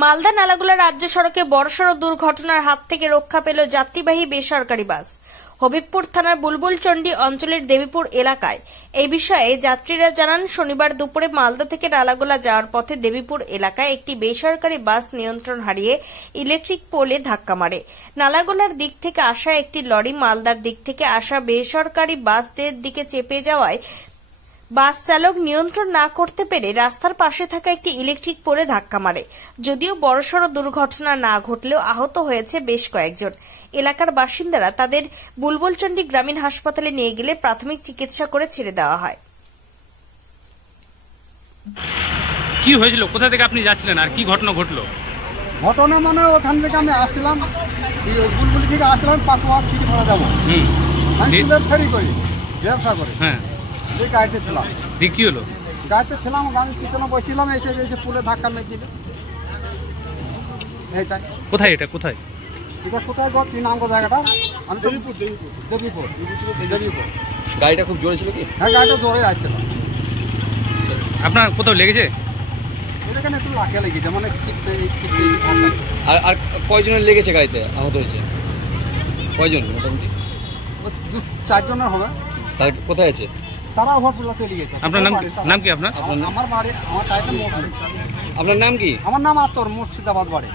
মালদা নালাগোলা রাজ্য সড়কে বড়সড় দুর্ঘটনার হাত থেকে রক্ষা পেল যাত্রীবাহী বেসরকারি বাস। হবিবপুর থানার বুলবুলচন্ডী অঞ্চলের দেবীপুর এলাকায় এই বিষয়ে যাত্রীরা জানান, শনিবার দুপুরে মালদা থেকে নালাগোলা যাওয়ার পথে দেবীপুর এলাকায় একটি বেসরকারি বাস নিয়ন্ত্রণ হারিয়ে ইলেকট্রিক পোলে ধাক্কা মারে। নালাগোলার দিক থেকে আসা একটি লরি মালদার দিক থেকে আসা বেসরকারি বাসদের দিকে চেপে যাওয়ায় বাস চালক নিয়ন্ত্রণ না করতে পেরে রাস্তার পাশে থাকা একটি ইলেকট্রিক পোলে ধাক্কা মারে। যদিও বড়সড় দুর্ঘটনা না ঘটলেও আহত হয়েছে বেশ কয়েকজন। এলাকার বাসিন্দারা তাদের বুলবুলচন্ডী গ্রামীণ হাসপাতালে নিয়ে গেলে প্রাথমিক চিকিৎসা করে ছেড়ে দেওয়া হয়। কি হয়েছিল, কোথা থেকে আপনি যাচ্ছিলেন আর কি ঘটনা ঘটলো? ঘটনা মানে ওখান থেকে আমি আসছিলাম, বুলবুলি থেকে আসছিলাম পাকুয়া থেকে ধরা যাবো, ফেরি করি ব্যবসা করে। হ্যাঁ, যে গাড়িতে ছিলাম। কি হলো? গাড়িতে ছিলাম, আমি পিছনে বসছিলাম, এসে পুলে ধাক্কা মেরেছিল। এইটাই। কোথায় এটা? কোথায় এটা কোথায় গো? 3 নম্বর জায়গাটা। আমি দেবীপুর। গাড়িটা খুব জোরে ছিল কি? হ্যাঁ, গাড়িটা জোরে আসছিল। আপনার কোথাও লেগেছে? এখানে একটু লাখে লেগেছে, মানে আর কয়জনের লেগেছে গাড়িতে আহত হয়েছে? কয়জন মোটামুটি? 4 জনের হবে। তার কোথায় আছে? তারা ওভারপুলা চলে গেছে। আপনার নাম কি? আপনার আমার বাড়ি, আমার টাইটেল। আপনার নাম কি? আমার নাম আতর, মুর্শিদাবাদ বাড়ি।